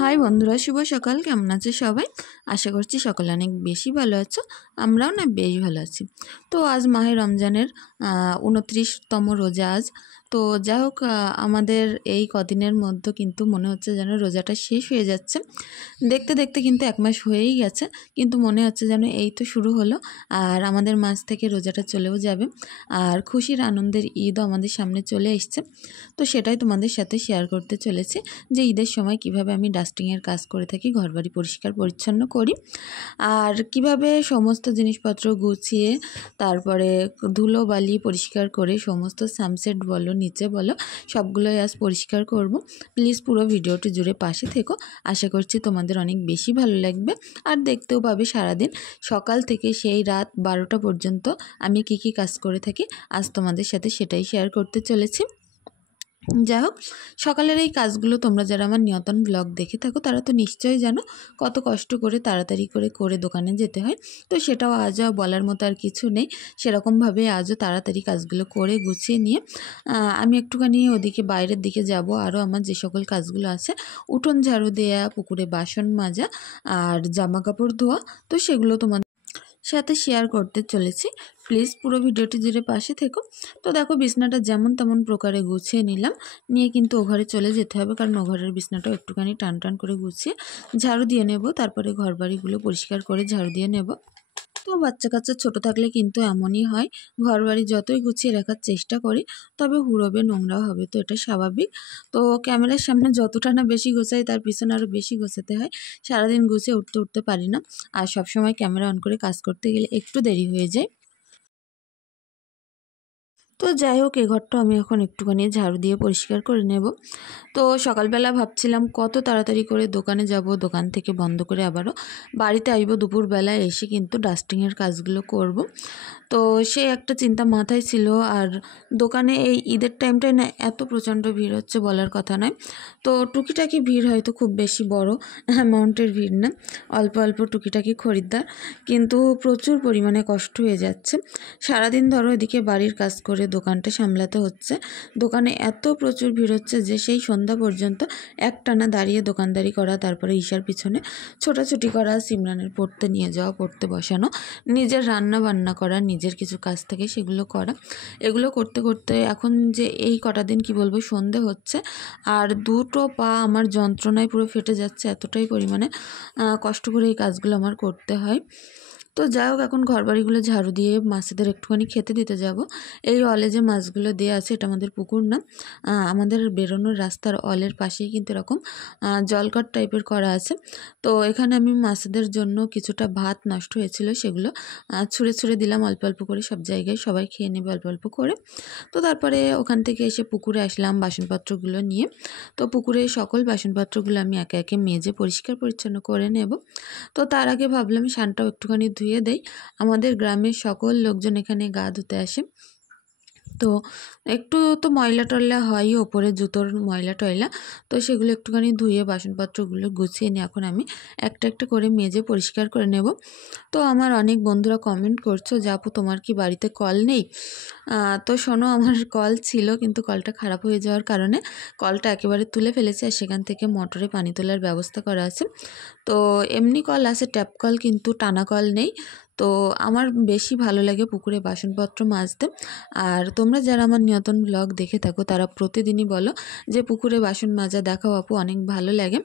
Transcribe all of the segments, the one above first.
High বন্ধুরা, শুভ সকাল। কেমন আছে সবাই? আশা করছি সকলে অনেক বেশি ভালো আছো। আমরাও না বেশ ভালো আছি। তো আজ মাহে রমজানের 29তম রোজা আজ। তো যাই হোক, আমাদের এই কদিনের মধ্যে কিন্তু মনে হচ্ছে যেন রোজাটা শেষ হয়ে যাচ্ছে। দেখতে দেখতে কিন্তু 1 মাস হয়েই গেছে, কিন্তু মনে হচ্ছে যেন এই তো শুরু হলো আর আমাদের মাঝ থেকে রোজাটা চলেও যাবে। আর খুশির আনন্দের ঈদও আমাদের সামনে চলে এসছে। তো সেটাই তোমাদের সাথে শেয়ার করতে চলেছি যে ঈদের সময় কিভাবে আমি ডাস্টিংয়ের কাজ করে থাকি, ঘরবাড়ি পরিষ্কার পরিচ্ছন্ন করি, আর কিভাবে সমস্ত জিনিসপত্র গুছিয়ে তারপরে ধুলো বালি পরিষ্কার করে সমস্ত সানসেট বলো নিচে বলো সবগুলোই আজ পরিষ্কার করব। প্লিজ পুরো ভিডিওটি জুড়ে পাশে থেকো। আশা করছি তোমাদের অনেক বেশি ভালো লাগবে আর দেখতেও পাবে সারাদিন সকাল থেকে সেই রাত 12টা পর্যন্ত আমি কি কি কাজ করে থাকি আজ তোমাদের সাথে সেটাই শেয়ার করতে চলেছি। যাই হোক, সকালের এই কাজগুলো তোমরা যারা আমার নিয়তন ব্লগ দেখে থাকো তারা তো নিশ্চয়ই জানো কত কষ্ট করে তাড়াতাড়ি করে দোকানে যেতে হয়। তো সেটাও আজও বলার মতো আর কিছু নেই। সেরকমভাবে আজও তাড়াতাড়ি কাজগুলো করে গুছিয়ে নিয়ে আমি একটুখানি ওদিকে বাইরের দিকে যাব। আরও আমার যে সকল কাজগুলো আছে, উঠোন ঝাড়ু দেয়া, পুকুরে বাসন মাজা আর জামা কাপড় ধোয়া, তো সেগুলো তোমাদের সাথে শেয়ার করতে চলেছি। প্লিজ পুরো ভিডিওটি জুড়ে পাশে থেকো। তো দেখো, বিছনাটা যেমন তেমন প্রকারে গুছিয়ে নিলাম, নিয়ে কিন্তু ও ঘরে চলে যেতে হবে, কারণ ও ঘরের বিছনাটাও একটুখানি টান টান করে গুছিয়ে ঝাড়ু দিয়ে নেব। তারপরে ঘরবাড়িগুলো পরিষ্কার করে ঝাড়ু দিয়ে নেব। তো বাচ্চা কাচ্চা ছোটো থাকলে কিন্তু এমনই হয়, ঘরবাড়ি যতই গুছিয়ে রাখার চেষ্টা করি তবে হুড়োবে, নোংরা হবে, তো এটা স্বাভাবিক। তো ক্যামেরার সামনে যতটা না বেশি গোছাই তার পিছনে আরও বেশি গোছাতে হয়। সারাদিন গুছিয়ে উঠতে পারি না, আর সবসময় ক্যামেরা অন করে কাজ করতে গেলে একটু দেরি হয়ে যায়। তো যাই হোক, এই ঘরটা আমি এখন একটুখানি ঝাড়ু দিয়ে পরিষ্কার করে নেব। তো সকালবেলা ভাবছিলাম কত তাড়াতাড়ি করে দোকানে যাব, দোকান থেকে বন্ধ করে আবারও বাড়িতে আসবো, দুপুরবেলায় এসে কিন্তু ডাস্টিংয়ের কাজগুলো করব। তো সে একটা চিন্তা মাথায় ছিল। আর দোকানে এই ঈদের টাইমটায় না এত প্রচণ্ড ভিড় হচ্ছে বলার কথা নয়। তো টুকিটাকি ভিড় হয়তো খুব বেশি বড় অ্যামাউন্টের ভিড় না, অল্প অল্প টুকিটাকি খরিদ্দার, কিন্তু প্রচুর পরিমাণে কষ্ট হয়ে যাচ্ছে। সারাদিন ধরো এদিকে বাড়ির কাজ করে দোকানটা সামলাতে হচ্ছে, দোকানে এত প্রচুর ভিড় হচ্ছে যে সেই সন্ধ্যা পর্যন্ত একটানা দাঁড়িয়ে দোকানদারি করা, তারপরে ঈশার পিছনে ছোটাছুটি করা, সিমরানের পড়তে নিয়ে যাওয়া, পড়তে বসানো, নিজের রান্না বান্না করা, নিজের কিছু কাজ থাকে সেগুলো করা, এগুলো করতে করতে এখন যে এই কটা দিন কি বলবো সন্ধে হচ্ছে, আর দুটো পা আমার যন্ত্রণায় পুরো ফেটে যাচ্ছে, এতটাই পরিমাণে কষ্ট করে এই কাজগুলো আমার করতে হয়। তো যাই হোক, এখন ঘরবাড়িগুলো ঝাড়ু দিয়ে মাছেদের একটুখানি খেতে দিতে যাব। এই অলে যে মাছগুলো দেওয়া আছে এটা আমাদের পুকুর না, আমাদের বেরোনোর রাস্তার অলের পাশেই কিন্তু এরকম জলকট টাইপের করা আছে। তো এখানে আমি মাছেদের জন্য কিছুটা ভাত নষ্ট হয়েছিল সেগুলো ছুঁড়ে ছুঁড়ে দিলাম অল্প অল্প করে, সব জায়গায় সবাই খেয়ে নেবে অল্প অল্প করে। তো তারপরে ওখান থেকে এসে পুকুরে আসলাম বাসনপত্রগুলো নিয়ে। তো পুকুরে সকল বাসনপত্রগুলো আমি একে একে মেজে পরিষ্কার পরিচ্ছন্ন করে নেব। তো তার আগে ভাবলাম শানটাও একটুখানি ধুয়ে দেই। আমাদের গ্রামের সকল লোকজন এখানে গা ধুতে আসে, তো একটু তো ময়লা টয়লা হয়ই, ওপরে জুতোর ময়লা টয়লা, তো সেগুলো একটুখানি ধুয়ে বাসনপত্রগুলো গুছিয়ে নিয়ে এখন আমি একটা একটা করে মেজে পরিষ্কার করে নেব। তো আমার অনেক বন্ধুরা কমেন্ট করছো যে আপু তোমার কি বাড়িতে কল নেই? তো শোনো, আমার কল ছিল কিন্তু কলটা খারাপ হয়ে যাওয়ার কারণে কলটা একেবারে তুলে ফেলেছে, আর সেখান থেকে মোটরে পানি তোলার ব্যবস্থা করা আছে। তো এমনি কল আছে, ট্যাপ কল, কিন্তু টানা কল নেই। তো আমার বেশি ভালো লাগে পুকুরে বাসনপত্র মাজতে। আর তোমরা যারা আমার নিয়তন ব্লগ দেখে থাকো তারা প্রতিদিনই বলো যে পুকুরে বাসন মাজা দেখাও আপু, অনেক ভালো লাগে।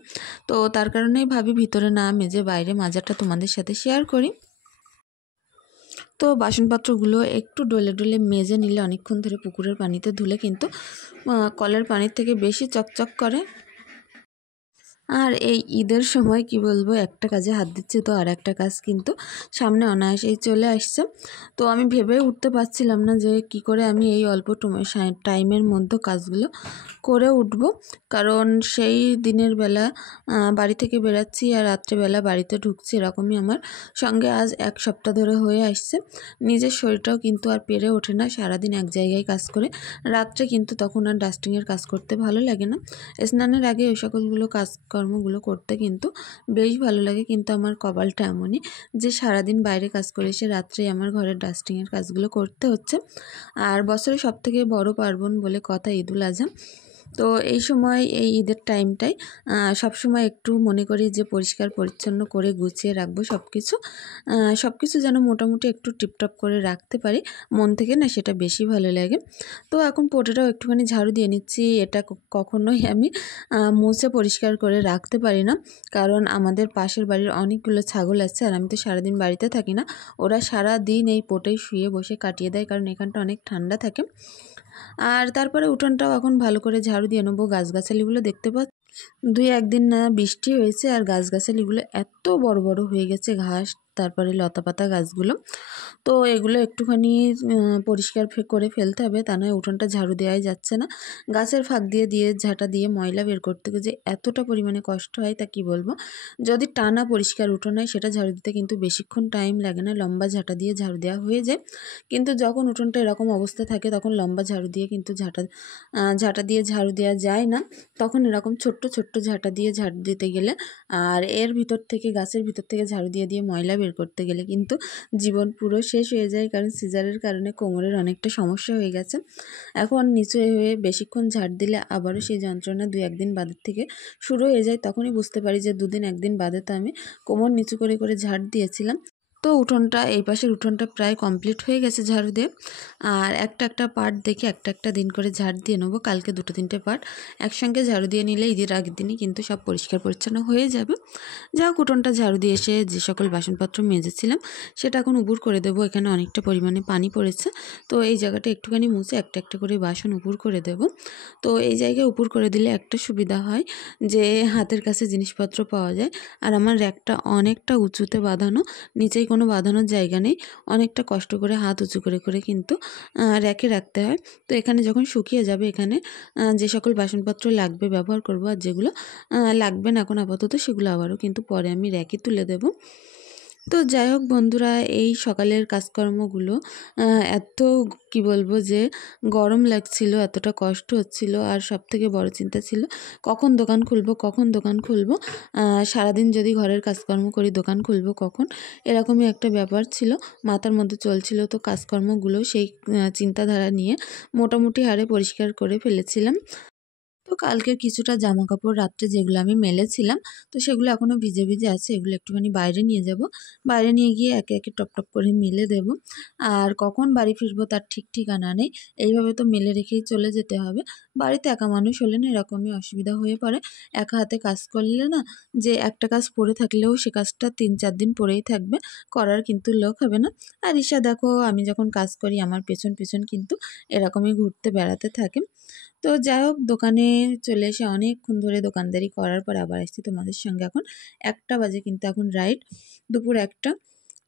তো তার কারণেই ভাবি ভিতরে না মেজে বাইরে মাজাটা তোমাদের সাথে শেয়ার করি। তো বাসনপত্রগুলো একটু ডলে ডলে মেজে নিলে অনেকক্ষণ ধরে পুকুরের পানিতে ধুলে কিন্তু কলের পানির থেকে বেশি চকচক করে। আর এই ঈদের সময় কি বলবো, একটা কাজে হাত দিচ্ছে তো আর একটা কাজ কিন্তু সামনে অনায়াসেই চলে আসছে। তো আমি ভেবে উঠতে পারছিলাম না যে কি করে আমি এই অল্প টাইমের মধ্যে কাজগুলো করে উঠব, কারণ সেই দিনের বেলা বাড়ি থেকে বেরাচ্ছি আর রাত্রেবেলা বাড়িতে ঢুকছি, এরকমই আমার সঙ্গে আজ 1 সপ্তাহ ধরে হয়ে আসছে। নিজের শরীরটাও কিন্তু আর পেরে ওঠে না, সারাদিন এক জায়গায় কাজ করে রাত্রে কিন্তু তখন আর ডাস্টিংয়ের কাজ করতে ভালো লাগে না। স্নানের আগে ওই সকলগুলো কাজকর্মগুলো করতে কিন্তু বেশ ভালো লাগে, কিন্তু আমার কপালটা এমনই যে সারাদিন বাইরে কাজ করে এসে রাত্রে আমার ঘরের ডাস্টিংয়ের কাজগুলো করতে হচ্ছে। আর বছরের সবথেকে বড় পার্বণ বলে কথা ঈদুল আজহা, তো এই সময় এই ঈদের টাইমটাই সবসময় একটু মনে করি যে পরিষ্কার পরিচ্ছন্ন করে গুছিয়ে রাখবো সব কিছু যেন মোটামুটি একটু টিপটপ করে রাখতে পারি, মন থেকে না সেটা বেশি ভালো লাগে। তো এখন পোটোটাও একটুখানি ঝাড়ু দিয়ে নিচ্ছি। এটা কখনোই আমি মুছে পরিষ্কার করে রাখতে পারি না, কারণ আমাদের পাশের বাড়ির অনেকগুলো ছাগল আছে, আর আমি তো সারাদিন বাড়িতে থাকি না। ওরা সারা দিন এই পোটেই শুয়ে বসে কাটিয়ে দেয়, কারণ এখানটা অনেক ঠান্ডা থাকে। আর তারপরে উঠোনটাও এখন ভালো করে ঝাড়ু দিয়ে নেবো। গাছগাছালিগুলো দেখতে পাচ্ছি, 2-1 দিন না বৃষ্টি হয়েছে, আর গাছগাছালিগুলো এত বড় বড় হয়ে গেছে, ঘাস তারপরে লতাপাতা গাছগুলো। তো এগুলো একটুখানি পরিষ্কার করে ফেলতে হবে, তা নয় উঠোনটা ঝাড়ু দেওয়াই যাচ্ছে না। গাছের ফাঁক দিয়ে দিয়ে ঝাঁটা দিয়ে ময়লা বের করতে যে এতটা পরিমাণে কষ্ট হয় তা কি বলবো। যদি টানা পরিষ্কার উঠোন হয় সেটা ঝাড়ু দিতে কিন্তু বেশিক্ষণ টাইম লাগে না, লম্বা ঝাঁটা দিয়ে ঝাড়ু দেওয়া হয়ে যায়। কিন্তু যখন উঠোনটা এরকম অবস্থা থাকে তখন লম্বা ঝাড়ু দিয়ে কিন্তু ঝাঁটা দিয়ে ঝাড়ু দেওয়া যায় না। তখন এরকম ছোট্ট ছোট্ট ঝাঁটা দিয়ে ঝাড়ু দিতে গেলে, আর এর ভিতর থেকে গাছের ভিতর থেকে ঝাড়ু দিয়ে দিয়ে ময়লা বের করতে গেলে কিন্তু জীবন পুরো শেষ হয়ে যায়, কারণ সিজারের কারণে কোমরের অনেকটা সমস্যা হয়ে গেছে। এখন নিচু হয়ে বেশিক্ষণ ঝাড় দিলে আবারও সেই যন্ত্রণা 2-1 দিন বাদের থেকে শুরু হয়ে যায়। তখনই বুঝতে পারি যে 2 দিন 1 দিন বাদে তো আমি কোমর নিচু করে করে ঝাড় দিয়েছিলাম। তো উঠোনটা, এই পাশের উঠোনটা প্রায় কমপ্লিট হয়ে গেছে ঝাড়ু দিয়ে। আর একটা একটা পার্ট দেখে একটা একটা দিন করে ঝাড় দিয়ে নেবো। কালকে 2-3টে পার্ট একসঙ্গে ঝাড়ু দিয়ে নিলে ঈদের আগের দিনই কিন্তু সব পরিষ্কার পরিচ্ছন্ন হয়ে যাবে। যা হোক, উঠোনটা ঝাড়ু দিয়ে এসে যে সকল বাসনপত্র মেজেছিলাম সেটা এখন উপুর করে দেবো। এখানে অনেকটা পরিমাণে পানি পড়েছে, তো এই জায়গাটা একটুখানি মুছে একটা একটা করে বাসন উপুর করে দেব। তো এই জায়গায় উপুর করে দিলে একটা সুবিধা হয় যে হাতের কাছে জিনিসপত্র পাওয়া যায়। আর আমার র্যাকটা অনেকটা উঁচুতে বাঁধানো, নিচেই কোনো বাঁধানোর জায়গা নেই। অনেকটা কষ্ট করে হাত উঁচু করে করে কিন্তু র্যাকে রাখতে হয়। তো এখানে যখন শুকিয়ে যাবে, এখানে যে সকল বাসনপত্র লাগবে ব্যবহার করব, আর যেগুলো লাগবে না এখন আপাতত সেগুলো আবারও কিন্তু পরে আমি র্যাকে তুলে দেব। তো যাই হোক বন্ধুরা, এই সকালের কাজকর্মগুলো এত কি বলবো যে গরম লাগছিল, এতটা কষ্ট হচ্ছিল, আর সবথেকে বড় চিন্তা ছিল কখন দোকান খুলবো। সারাদিন যদি ঘরের কাজকর্ম করি দোকান খুলবো কখন, এরকমই একটা ব্যাপার ছিল মাথার মধ্যে চলছিল। তো কাজকর্মগুলো সেই চিন্তাধারা নিয়ে মোটামুটি হারে পরিষ্কার করে ফেলেছিলাম। তো কালকের কিছুটা জামাকাপড় রাত্রে যেগুলো আমি মেলেছিলাম, তো সেগুলো এখনও ভিজে ভিজে আছে। এগুলো একটুখানি বাইরে নিয়ে যাব, বাইরে নিয়ে গিয়ে একে একে টপ টপ করে মেলে দেব। আর কখন বাড়ি ফিরবো তার ঠিক ঠিকানা নেই, এইভাবে তো মেলে রেখেই চলে যেতে হবে। বাড়িতে একা মানুষ হলে না এরকমই অসুবিধা হয়ে পড়ে। একা হাতে কাজ করলে না, যে একটা কাজ পড়ে থাকলেও সে কাজটা 3-4 দিন পড়েই থাকবে, করার কিন্তু লোক হবে না। আর ঈশা দেখো, আমি যখন কাজ করি আমার পেছন পেছন কিন্তু এরকমই ঘুরতে বেড়াতে থাকে। তো যাই হোক, দোকানে চলে এসে অনেকক্ষণ ধরে দোকানদারি করার পর আবার আসছি তোমাদের সঙ্গে। এখন 1টা বাজে, কিন্তু এখন রাইট দুপুর 1টা।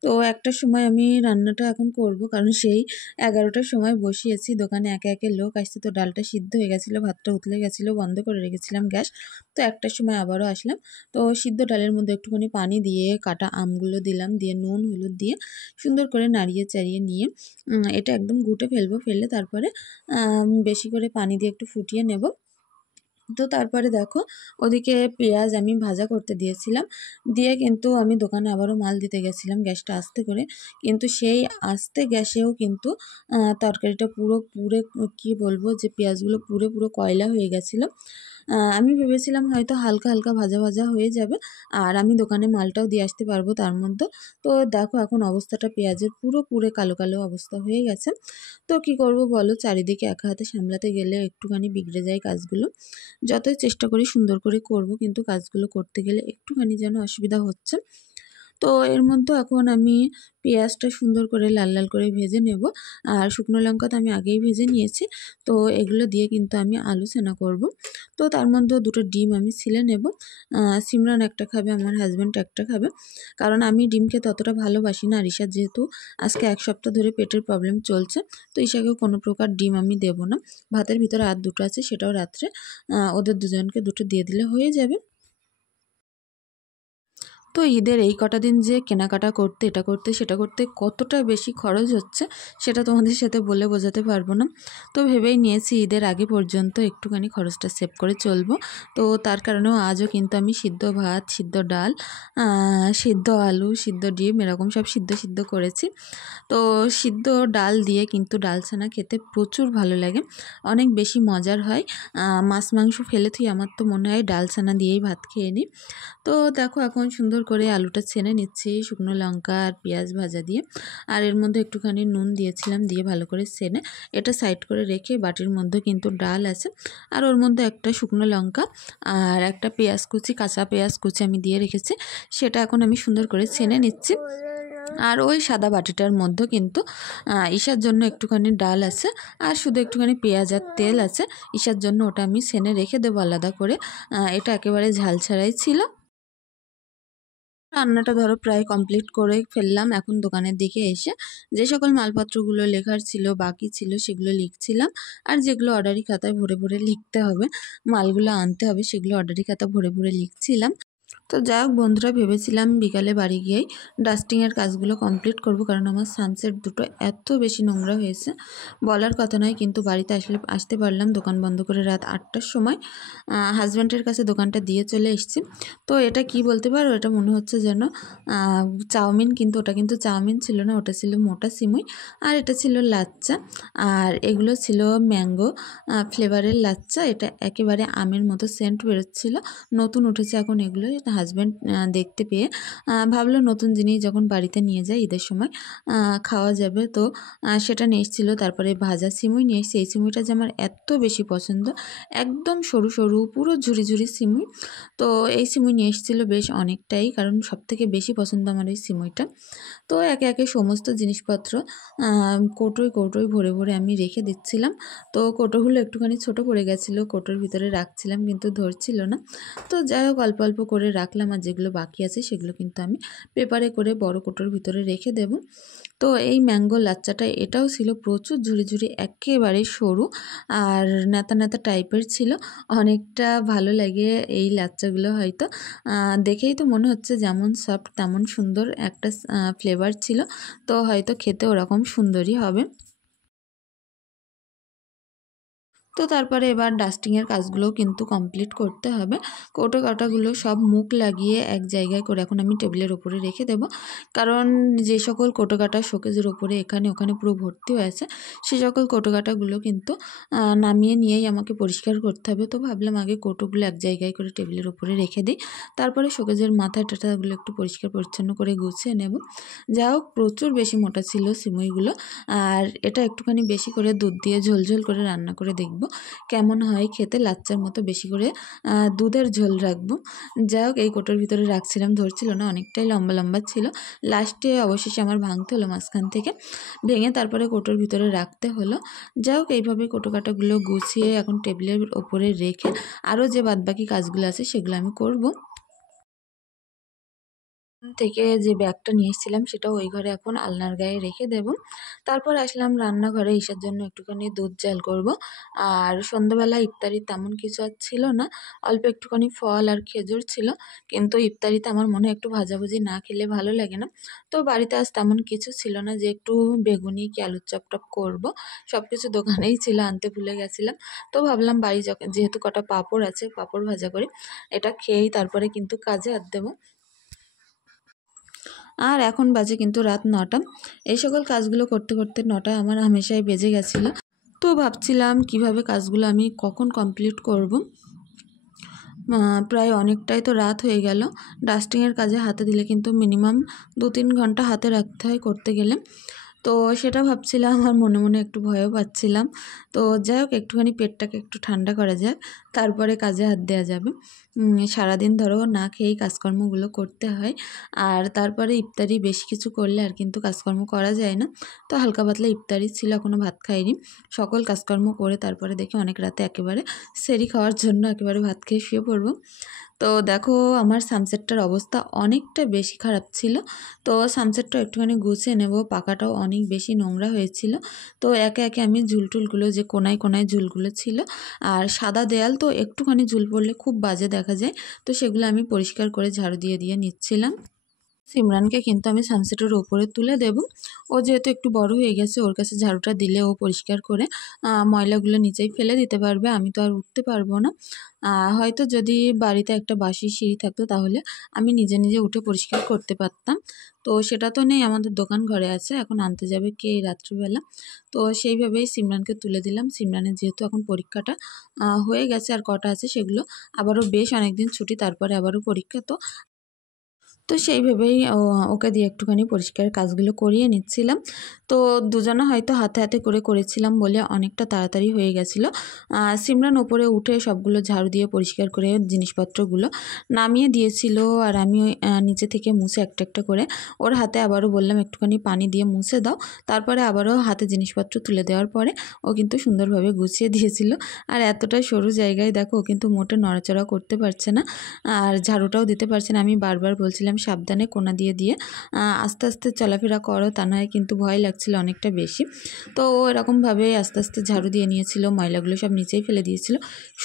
তো 1টার সময় আমি রান্নাটা এখন করব, কারণ সেই 11টার সময় বসিয়েছি। দোকানে একে একে লোক আসছে, তো ডালটা সিদ্ধ হয়ে গেছিলো, ভাতটা উতলে গেছিলো, বন্ধ করে রেখেছিলাম গ্যাস। তো 1টার সময় আবারও আসলাম। তো সিদ্ধ ডালের মধ্যে একটুখানি পানি দিয়ে কাটা আমগুলো দিলাম, দিয়ে নুন হলুদ দিয়ে সুন্দর করে নাড়িয়ে চাড়িয়ে নিয়ে এটা একদম ঘুটে ফেলবো। ফেলে তারপরে বেশি করে পানি দিয়ে একটু ফুটিয়ে নেব। তো তারপরে দেখো, ওদিকে পেঁয়াজ আমি ভাজা করতে দিয়েছিলাম, দিয়ে কিন্তু আমি দোকানে আবারও মাল দিতে গেছিলাম গ্যাসটা আস্তে করে। কিন্তু সেই আস্তে গ্যাসেও কিন্তু তরকারিটা পুরো পুড়ে, কি বলবো যে পেঁয়াজগুলো পুরো পুরো কয়লা হয়ে গেছিলো। আমি ভেবেছিলাম হয়তো হালকা হালকা ভাজা ভাজা হয়ে যাবে, আর আমি দোকানে মালটাও দিয়ে আসতে পারবো তার মধ্যে। তো দেখো এখন অবস্থাটা পেঁয়াজের পুরো পুরো কালো কালো অবস্থা হয়ে গেছে। তো কি করব বলো, চারিদিকে একা হাতে সামলাতে গেলে একটুখানি বিগড়ে যায় কাজগুলো। যতই চেষ্টা করি সুন্দর করে করব, কিন্তু কাজগুলো করতে গেলে একটুখানি যেন অসুবিধা হচ্ছে। তো এর মধ্যে এখন আমি পেঁয়াজটা সুন্দর করে লাল লাল করে ভেজে নেব। আর শুকনো লঙ্কা তো আমি আগেই ভেজে নিয়েছি। তো এগুলো দিয়ে কিন্তু আমি আলু সেনা করব। তো তার মধ্যে 2টো ডিম আমি ছিলে নেব। সিমরান একটা খাবে, আমার হাজব্যান্ড একটা খাবে, কারণ আমি ডিম খেতে অতটা ভালোবাসি না। আর ঈশার যেহেতু আজকে 1 সপ্তাহ ধরে পেটের প্রবলেম চলছে, তো ঈশাকেও কোনো প্রকার ডিম আমি দেবো না। ভাতের ভিতরে আর 2টো আছে, সেটাও রাত্রে ওদের দুজনকে 2টো দিয়ে দিলে হয়ে যাবে। তো ঈদের এই কটা দিন যে কেনাকাটা করতে, এটা করতে সেটা করতে কতটা বেশি খরচ হচ্ছে সেটা তোমাদের সাথে বলে বোঝাতে পারবো না। তো ভেবেই নিয়েছি ঈদের আগে পর্যন্ত একটুখানি খরচটা সেভ করে চলবো। তো তার কারণেও আজও কিন্তু আমি সিদ্ধ ভাত, সিদ্ধ ডাল, সিদ্ধ আলু, সিদ্ধ ডিম এরকম সব সিদ্ধ সিদ্ধ করেছি। তো সিদ্ধ ডাল দিয়ে কিন্তু ডাল ছানা খেতে প্রচুর ভালো লাগে, অনেক বেশি মজার হয়। মাছ মাংস ফেলে থুই আমার তো মনে হয় ডাল ছানা দিয়েই ভাত খেয়ে নিই। তো দেখো এখন সুন্দর করে আলুটা ছেনে নিচ্ছি শুকনো লঙ্কা আর পেঁয়াজ ভাজা দিয়ে, আর এর মধ্যে একটুখানি নুন দিয়েছিলাম, দিয়ে ভালো করে ছেনে এটা সাইড করে রেখে বাটির মধ্যে কিন্তু ডাল আছে, আর ওর মধ্যে একটা শুকনো লঙ্কা আর একটা পেঁয়াজ কুচি, কাঁচা পেঁয়াজ কুচি আমি দিয়ে রেখেছি, সেটা এখন আমি সুন্দর করে ছেনে নিচ্ছি। আর ওই সাদা বাটিটার মধ্যে কিন্তু ইসার জন্য একটুখানি ডাল আছে, আর শুধু একটুখানি পেঁয়াজ আর তেল আছে ইসার জন্য, ওটা আমি ছেনে রেখে দেবো আলাদা করে। এটা একেবারে ঝাল ছাড়াই ছিল। রান্নাটা ধরো প্রায় কমপ্লিট করে ফেললাম। এখন দোকানের দিকে এসে যে সকল মালপত্রগুলো লেখার ছিল, বাকি ছিল, সেগুলো লিখছিলাম। আর যেগুলো অর্ডারি খাতায় ভরে ভরে লিখতে হবে, মালগুলো আনতে হবে, সেগুলো অর্ডারি খাতা ভরে ভরে লিখছিলাম। তো যাই হোক বন্ধুরা, ভেবেছিলাম বিকালে বাড়ি গিয়েই ডাস্টিংয়ের কাজগুলো কমপ্লিট করব, কারণ আমার সানসেট দুটো এত বেশি নোংরা হয়েছে বলার কথা নয়। কিন্তু বাড়িতে আসতে পারলাম দোকান বন্ধ করে রাত 8টার সময়। হাজব্যান্ডের কাছে দোকানটা দিয়ে চলে এসেছি। তো এটা কি বলতে পারো, এটা মনে হচ্ছে যেন চাউমিন, কিন্তু ওটা কিন্তু চাউমিন ছিল না, ওটা ছিল মোটা সিমুই, আর এটা ছিল লাচ্চা, আর এগুলো ছিল ম্যাঙ্গো ফ্লেভারের লাচ্চা। এটা একেবারে আমের মতো সেন্ট বেরোচ্ছিল, নতুন উঠেছে এখন এগুলো। হাজব্যান্ড দেখতে পেয়ে ভাবলো নতুন জিনিস যখন বাড়িতে নিয়ে যায় ঈদের সময় খাওয়া যাবে, তো সেটা নিয়ে এসেছিল। তারপরে ভাজা সিমুই নিয়ে এসেছি, এই সিমুইটা যে আমার এত বেশি পছন্দ, একদম সরু সরু পুরো ঝুরি ঝুরি সিমুই। তো এই সিমুই নিয়ে এসেছিলো বেশ অনেকটাই, কারণ সবথেকে বেশি পছন্দ আমার এই সিমুইটা। তো একে একে সমস্ত জিনিসপত্র কৌটোয় কৌটোয় ভরে ভরে আমি রেখে দিচ্ছিলাম। তো কৌটোগুলো একটুখানি ছোট পড়ে গেছিলো, কৌটোর ভিতরে রাখছিলাম কিন্তু ধরছিল না। তো যাই হোক অল্প অল্প করে রাখলাম, আর যেগুলো বাকি আছে সেগুলো কিন্তু আমি পেপারে করে বড় কৌটোর ভিতরে রেখে দেব। তো এই ম্যাঙ্গো লাচ্চাটা এটাও ছিল প্রচুর ঝুরি ঝুরি, একেবারে সরু আর নেতা নেতা টাইপের ছিল, অনেকটা ভালো লাগে এই লাচ্চাগুলো। হয়তো দেখেই তো মনে হচ্ছে যেমন সফট তেমন সুন্দর একটা ফ্লেভার ছিল, তো হয়তো খেতে ওরকম সুন্দরই হবে। তো তারপরে এবার ডাস্টিংয়ের কাজগুলোও কিন্তু কমপ্লিট করতে হবে। কৌটো কাটাগুলো সব মুখ লাগিয়ে এক জায়গায় করে এখন আমি টেবিলের ওপরে রেখে দেব, কারণ যে সকল কৌটো কাটা শোকেজের ওপরে এখানে ওখানে পুরো ভর্তি হয়েছে, সে সকল কৌটো কাটাগুলো কিন্তু নামিয়ে নিয়েই আমাকে পরিষ্কার করতে হবে। তো ভাবলাম আগে কৌটোগুলো এক জায়গায় করে টেবিলের ওপরে রেখে দিই, তারপরে শোকেজের মাথা টাটাগুলো একটু পরিষ্কার পরিচ্ছন্ন করে গুছিয়ে নেব। যা হোক প্রচুর বেশি মোটা ছিল সিমুইগুলো, আর এটা একটুখানি বেশি করে দুধ দিয়ে ঝোলঝোল করে রান্না করে দেখব কেমন হয় খেতে, লাচ্চার মতো বেশি করে দুধের ঝোল রাখবো। যাই হোক এই কোটোর ভিতরে রাখছিলাম, ধরছিল না, অনেকটাই লম্বা লম্বা ছিল। লাস্টে অবশেষে আমার ভাঙতে হলো মাঝখান থেকে, ভেঙে তারপরে কোটোর ভিতরে রাখতে হলো। যাই হোক এইভাবে কোটো কাটাগুলো গুছিয়ে এখন টেবিলের ওপরে রেখে আরও যে বাদবাকি কাজগুলো আছে সেগুলো আমি করব। থেকে যে ব্যাগটা নিয়ে এসেছিলাম সেটা ওই ঘরে এখন আলনার গায়ে রেখে দেব। তারপর আসলাম রান্নাঘরে, ইসার জন্য একটুখানি দুধ জাল করব। আর সন্ধ্যাবেলা ইফতারি তেমন কিছু আর ছিল না, অল্প একটুখানি ফল আর খেজুর ছিল, কিন্তু ইফতারিতে আমার মনে হয় একটু ভাজাভুজি না খেলে ভালো লাগে না। তো বাড়িতে আজ তেমন কিছু ছিল না যে একটু বেগুনি কি আলুর চপ টপ করবো, সব কিছু দোকানেই ছিল, আনতে ভুলে গেছিলাম। তো ভাবলাম বাড়ি যেহেতু কটা পাঁপড় আছে, পাঁপড় ভাজা করে এটা খেয়েই তারপরে কিন্তু কাজে হাত দেবো। আর এখন বাজে কিন্তু রাত 9টা। এই সকল কাজগুলো করতে করতে 9টা আমার হামেশাই বেজে গেছিলো। তো ভাবছিলাম কিভাবে কাজগুলো আমি কখন কমপ্লিট করব। প্রায় অনেকটাই তো রাত হয়ে গেল। ডাস্টিংয়ের কাজে হাতে দিলে কিন্তু মিনিমাম 2-3 ঘন্টা হাতে রাখতে হয় করতে গেলে। তো সেটা ভাবছিলাম, আর মনে মনে একটু ভয়ও পাচ্ছিলাম। তো যাই হোক একটুখানি পেটটাকে একটু ঠান্ডা করা যাক, তারপরে কাজে হাত দেওয়া যাবে। সারাদিন ধরো না খেয়েই কাজকর্মগুলো করতে হয়, আর তারপরে ইফতারি বেশি কিছু করলে আর কিন্তু কাজকর্ম করা যায় না। তো হালকা পাতলা ইফতারি ছিল, এখনও ভাত খাইনি। সকল কাজকর্ম করে তারপরে দেখি অনেক রাতে একেবারে সেরি খাওয়ার জন্য একেবারে ভাত খেয়ে শুয়ে পড়বো। তো দেখো আমার সানসেটটার অবস্থা অনেকটা বেশি খারাপ ছিল। তো সানসেটটা একটুখানি গুছিয়ে নেব, পাকাটাও অনেক বেশি নোংরা হয়েছিল। তো একে একে আমি ঝুলটুলগুলো যে কোনায় কোনায় ঝুলগুলো ছিল, আর সাদা দেয়াল তো একটুখানি ঝুল পড়লে খুব বাজে দেখা যায়, তো সেগুলো আমি পরিষ্কার করে ঝাড়ু দিয়ে দিয়ে নিচ্ছিলাম। সিমরানকে কিন্তু আমি সানসেটের ওপরে তুলে দেব। ও যেহেতু একটু বড় হয়ে গেছে, ওর কাছে ঝাড়ুটা দিলে ও পরিষ্কার করে ময়লাগুলো নিচেই ফেলে দিতে পারবে, আমি তো আর উঠতে পারবো না। হয়তো যদি বাড়িতে একটা বাঁশি সিঁড়ি থাকতো তাহলে আমি নিজে নিজে উঠে পরিষ্কার করতে পারতাম। তো সেটা তো নেই, আমাদের দোকান ঘরে আছে, এখন আনতে যাবে কে এই রাত্রিবেলা। তো সেইভাবেই সিমরানকে তুলে দিলাম। সিমরানের যেহেতু এখন পরীক্ষাটা হয়ে গেছে, আর কটা আছে সেগুলো, আবারও বেশ অনেকদিন ছুটি, তারপরে আবারও পরীক্ষা। তো সেই ভেবেই ওকে দিয়ে একটুখানি পরিষ্কারের কাজগুলো করিয়ে নিচ্ছিলাম। তো দুজনে হয়তো হাতে হাতে করে করেছিলাম বলে অনেকটা তাড়াতাড়ি হয়ে গেছিলো। সিমরান ওপরে উঠে সবগুলো ঝাড়ু দিয়ে পরিষ্কার করে জিনিসপত্রগুলো নামিয়ে দিয়েছিল, আর আমি নিচে থেকে মুছে একটা একটা করে ওর হাতে আবারও বললাম একটুখানি পানি দিয়ে মুছে দাও। তারপরে আবারও হাতে জিনিসপত্র তুলে দেওয়ার পরে ও কিন্তু সুন্দরভাবে গুছিয়ে দিয়েছিল। আর এতটা সরু জায়গায় দেখো ও কিন্তু মোটে নড়াচড়া করতে পারছে না, আর ঝাড়ুটাও দিতে পারছে না। আমি বারবার বলছিলাম সাবধানে কোনা দিয়ে দিয়ে আস্তে আস্তে চলাফেরা করো, তা নয় কিন্তু ভয় লাগছিল অনেকটা বেশি। তো ও এরকমভাবে আস্তে আস্তে ঝাড়ু দিয়ে নিয়েছিল, ময়লাগুলো সব নিচেই ফেলে দিয়েছিল।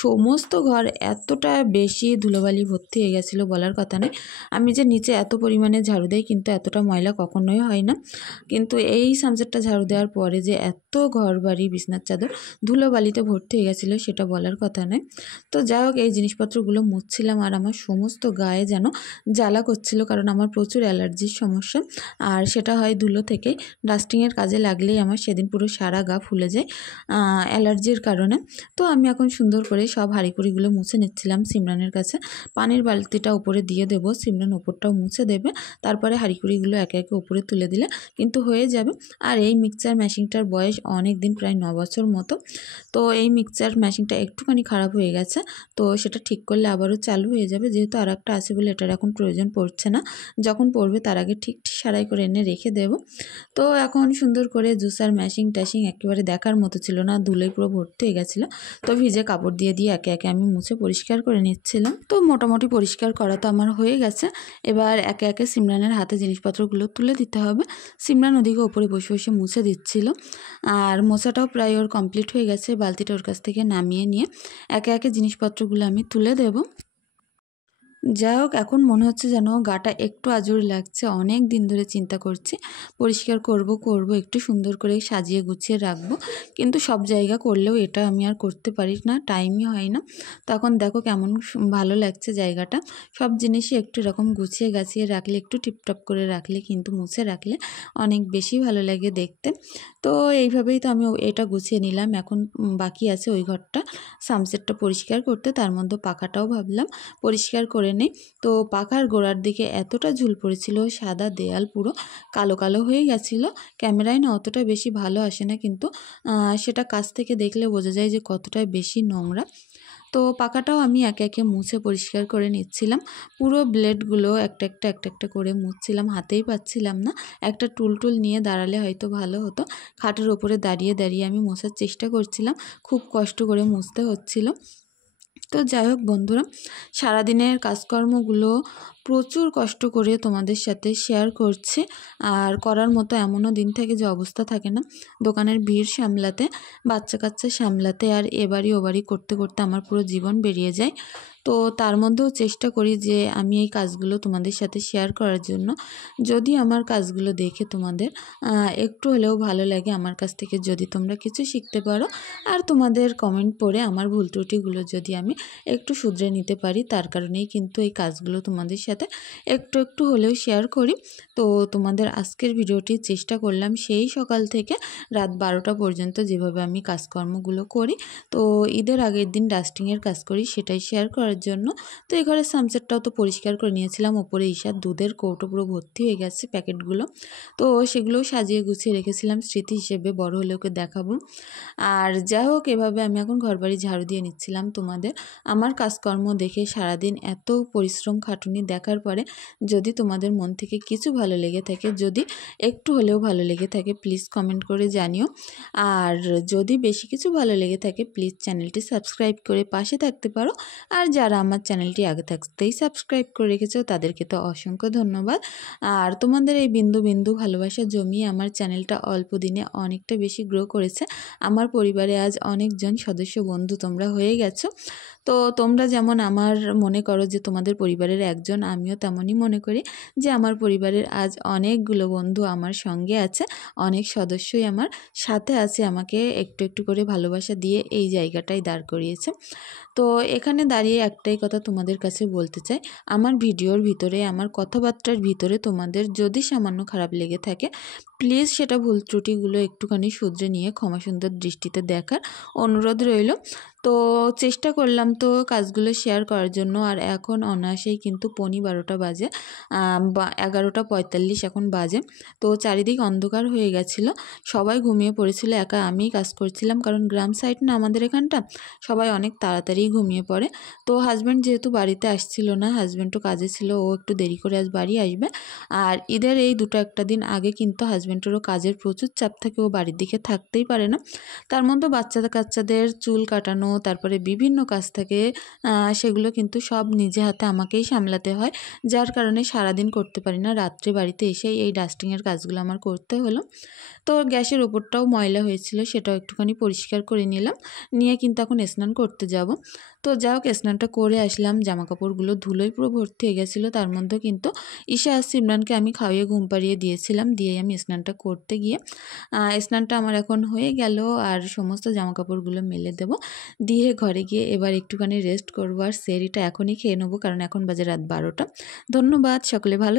সমস্ত ঘর এতটা বেশি ধুলোবালি ভর্তি হয়ে গেছিলো বলার কথা নয়। আমি যে নিচে এত পরিমাণে ঝাড়ু দেই কিন্তু এতটা ময়লা কখনোই হয় না, কিন্তু এই সানসেটটা ঝাড়ু দেওয়ার পরে যে এত ঘর বাড়ি বিছনার চাদর ধুলোবালিতে ভর্তি হয়ে গেছিলো সেটা বলার কথা নয়। তো যাই হোক, এই জিনিসপত্রগুলো মুছছিলাম আর আমার সমস্ত গায়ে যেন জ্বালা করছিল, কারণ আমার প্রচুর অ্যালার্জির সমস্যা, আর সেটা হয় ধুলো থেকে। ডাস্টিংয়ের কাজে লাগলেই আমার সেদিন পুরো সারা গা ফুলে যায় অ্যালার্জির কারণে। তো আমি এখন সুন্দর করে সব হাঁড়িকুড়িগুলো মুছে নিচ্ছিলাম সিমরানের কাছে। পানির বালতিটা উপরে দিয়ে দেবো, সিমরান ওপরটাও মুছে দেবে, তারপরে হাঁড়িকুড়িগুলো একে একে উপরে তুলে দিলে কিন্তু হয়ে যাবে। আর এই মিক্সচার মেশিনটার বয়স অনেক দিন, প্রায় 9 বছর মতো। তো এই মিক্সচার মেশিনটা একটুখানি খারাপ হয়ে গেছে, তো সেটা ঠিক করলে আবারও চালু হয়ে যাবে। যেহেতু আর একটা আছে বলে এটার এখন প্রয়োজন পড়ছে না, যখন পড়বে তার আগে ঠিক সারাই করে এনে রেখে দেব। তো এখন সুন্দর করে জুসার ম্যাশিং ট্যাশিং একেবারে দেখার মতো ছিল না, ধুলোয় পুরো ভর্তি হয়ে গেছিলো। তো ভিজে কাপড় দিয়ে দিয়ে একে একে আমি মুছে পরিষ্কার করে নিচ্ছিলাম। তো মোটামুটি পরিষ্কার করা তো আমার হয়ে গেছে। এবার একে একে সিমরানের হাতে জিনিসপত্রগুলো তুলে দিতে হবে। সিমরান ওদিকে ওপরে বসে বসে মুছে দিচ্ছিল, আর মোছাটাও প্রায় ওর কমপ্লিট হয়ে গেছে। বালতিটা ওর কাছ থেকে নামিয়ে নিয়ে একে একে জিনিসপত্রগুলো আমি তুলে দেব। যাই হোক, এখন মনে হচ্ছে যেন গাটা একটু আজুরি লাগছে। অনেক দিন ধরে চিন্তা করছি পরিষ্কার করব একটু সুন্দর করে সাজিয়ে গুছিয়ে রাখবো, কিন্তু সব জায়গা করলেও এটা আমি আর করতে পারি না, টাইমই হয় না। তখন দেখো কেমন ভালো লাগছে জায়গাটা। সব জিনিসই একটু এরকম গুছিয়ে গাছিয়ে রাখলে, একটু টিপটপ করে রাখলে, কিন্তু মুছে রাখলে অনেক বেশি ভালো লাগে দেখতে। তো এইভাবেই তো আমি এটা গুছিয়ে নিলাম। এখন বাকি আছে ওই ঘরটা সানসেটটা পরিষ্কার করতে, তার মধ্যে পাখাটাও ভাবলাম পরিষ্কার করে নেই। তো পাখার গোড়ার দিকে এতটা ঝুল পড়েছিল, সাদা দেয়াল পুরো কালো কালো হয়ে গেছিলো। ক্যামেরায় না অতটা বেশি ভালো আসে না, কিন্তু সেটা কাছ থেকে দেখলে বোঝা যায় যে কতটা বেশি নোংরা। তো পাখাটাও আমি একে একে মুছে পরিষ্কার করে নিচ্ছিলাম। পুরো ব্লেডগুলো একটা একটা করে মুছছিলাম, হাতেই পাচ্ছিলাম না। একটা টুল নিয়ে দাঁড়ালে হয়তো ভালো হতো। খাটের ওপরে দাঁড়িয়ে দাঁড়িয়ে আমি মোছার চেষ্টা করছিলাম, খুব কষ্ট করে মুছতে হচ্ছিল। তো যাই হোক বন্ধুরা, সারাদিনের কাজকর্মগুলো প্রচুর কষ্ট করে তোমাদের সাথে শেয়ার করছি, আর করার মতো এমনও দিন থাকে যে অবস্থা থাকে না। দোকানের ভিড় সামলাতে, বাচ্চা কাচ্চা সামলাতে, আর এবারই ওবারই করতে করতে আমার পুরো জীবন বেরিয়ে যায়। তো তার মধ্যেও চেষ্টা করি যে আমি এই কাজগুলো তোমাদের সাথে শেয়ার করার জন্য। যদি আমার কাজগুলো দেখে তোমাদের একটু হলেও ভালো লাগে, আমার কাছ থেকে যদি তোমরা কিছু শিখতে পারো, আর তোমাদের কমেন্ট পড়ে আমার ভুল ত্রুটিগুলো যদি আমি একটু শুধরে নিতে পারি, তার কারণেই কিন্তু এই কাজগুলো তোমাদের সাথে একটু একটু হলেও শেয়ার করি। তো তোমাদের আজকের ভিডিওটি চেষ্টা করলাম সেই সকাল থেকে রাত 12টা পর্যন্ত যেভাবে আমি কাজকর্মগুলো করি, তো ঈদের আগের দিন ডাস্টিংয়ের কাজ করি, সেটাই শেয়ার করার জন্য। তো এই ঘরের সানসেটটাও তো পরিষ্কার করে নিয়েছিলাম। ওপরে ঈশার দুধের কৌটো পুরো ভর্তি হয়ে গেছে প্যাকেটগুলো, তো সেগুলোও সাজিয়ে গুছিয়ে রেখেছিলাম স্মৃতি হিসেবে, বড় হলে ওকে দেখাবো। আর যাই হোক, এভাবে আমি এখন ঘরবাড়ি ঝাড়ু দিয়ে নিচ্ছিলাম। তোমাদের আমার কাজকর্ম দেখে সারাদিন এত পরিশ্রম খাটুনি দেখা দেখার পরে যদি তোমাদের মন থেকে কিছু ভালো লেগে থাকে, যদি একটু হলেও ভালো লেগে থাকে, প্লিজ কমেন্ট করে জানিও। আর যদি বেশি কিছু ভালো লেগে থাকে প্লিজ চ্যানেলটি সাবস্ক্রাইব করে পাশে থাকতে পারো। আর যারা আমার চ্যানেলটি আগে থাকতেই সাবস্ক্রাইব করে রেখেছো তাদেরকে তো অসংখ্য ধন্যবাদ। আর তোমাদের এই বিন্দু বিন্দু ভালোবাসা জমিয়ে আমার চ্যানেলটা অল্প দিনে অনেকটা বেশি গ্রো করেছে। আমার পরিবারে আজ অনেকজন সদস্য বন্ধু তোমরা হয়ে গেছো। তো তোমরা যেমন আমার মনে করো যে তোমাদের পরিবারের একজন, আমিও তেমনই মনে করি যে আমার পরিবারের আজ অনেকগুলো বন্ধু আমার সঙ্গে আছে, অনেক সদস্যই আমার সাথে আছে, আমাকে একটু একটু করে ভালোবাসা দিয়ে এই জায়গাটায় দাঁড় করিয়েছে। তো এখানে দাঁড়িয়ে একটাই কথা তোমাদের কাছে বলতে চাই, আমার ভিডিওর ভিতরে, আমার কথাবার্তার ভিতরে তোমাদের যদি সামান্য খারাপ লেগে থাকে প্লিজ সেটা ভুল ত্রুটিগুলো একটুখানি শুধরে নিয়ে ক্ষমা সুন্দর দৃষ্টিতে দেখার অনুরোধ রইল। তো চেষ্টা করলাম তো কাজগুলো শেয়ার করার জন্য। আর এখন অনায়াসেই কিন্তু 12:15 বাজে, 11:45 এখন বাজে। তো চারিদিক অন্ধকার হয়ে গেছিলো, সবাই ঘুমিয়ে পড়েছিল, একা আমিই কাজ করছিলাম, কারণ গ্রাম সাইড না আমাদের এখানটা, সবাই অনেক তাড়াতাড়ি ঘুমিয়ে পড়ে। তো হাজব্যান্ড যেহেতু বাড়িতে আসছিল না, হাজব্যান্ডও কাজে ছিল, ও একটু দেরি করে আজ বাড়ি আসবে। আর ঈদের এই 2-1 দিন আগে কিন্তু হাজব্যান্ডেরও কাজের প্রচুর চাপ থাকে, ও বাড়ির দিকে থাকতেই পারে না। তার মধ্যে কাচ্চাদের চুল কাটানো, তারপরে বিভিন্ন কাজ থাকে, সেগুলো কিন্তু সব নিজে হাতে আমাকেই সামলাতে হয়, যার কারণে সারাদিন করতে পারি না। রাত্রে বাড়িতে এসেই এই ডাস্টিংয়ের কাজগুলো আমার করতে হলো। তো গ্যাসের ওপরটাও ময়লা হয়েছিল, সেটাও একটুখানি পরিষ্কার করে নিলাম, নিয়ে কিন্তু এখন স্নান করতে যাব। তো যাই হোক, স্নানটা করে আসলাম, জামাকাপড়গুলো ধুলোয় পুরো ভর্তি হয়ে গেছিলো। তার মধ্যে কিন্তু ঈশা আর সিমরানকে আমি খাইয়ে ঘুম পাড়িয়ে দিয়েছিলাম, দিয়ে আমি স্নানটা করতে গিয়ে স্নানটা আমার এখন হয়ে গেল। আর সমস্ত জামাকাপড়গুলো মেলে দেব, দিয়ে ঘরে গিয়ে এবার একটুখানি রেস্ট করবো। আর সেরিটা এখনই খেয়ে নেবো, কারণ এখন বাজে রাত 12টা। ধন্যবাদ, সকলে ভালো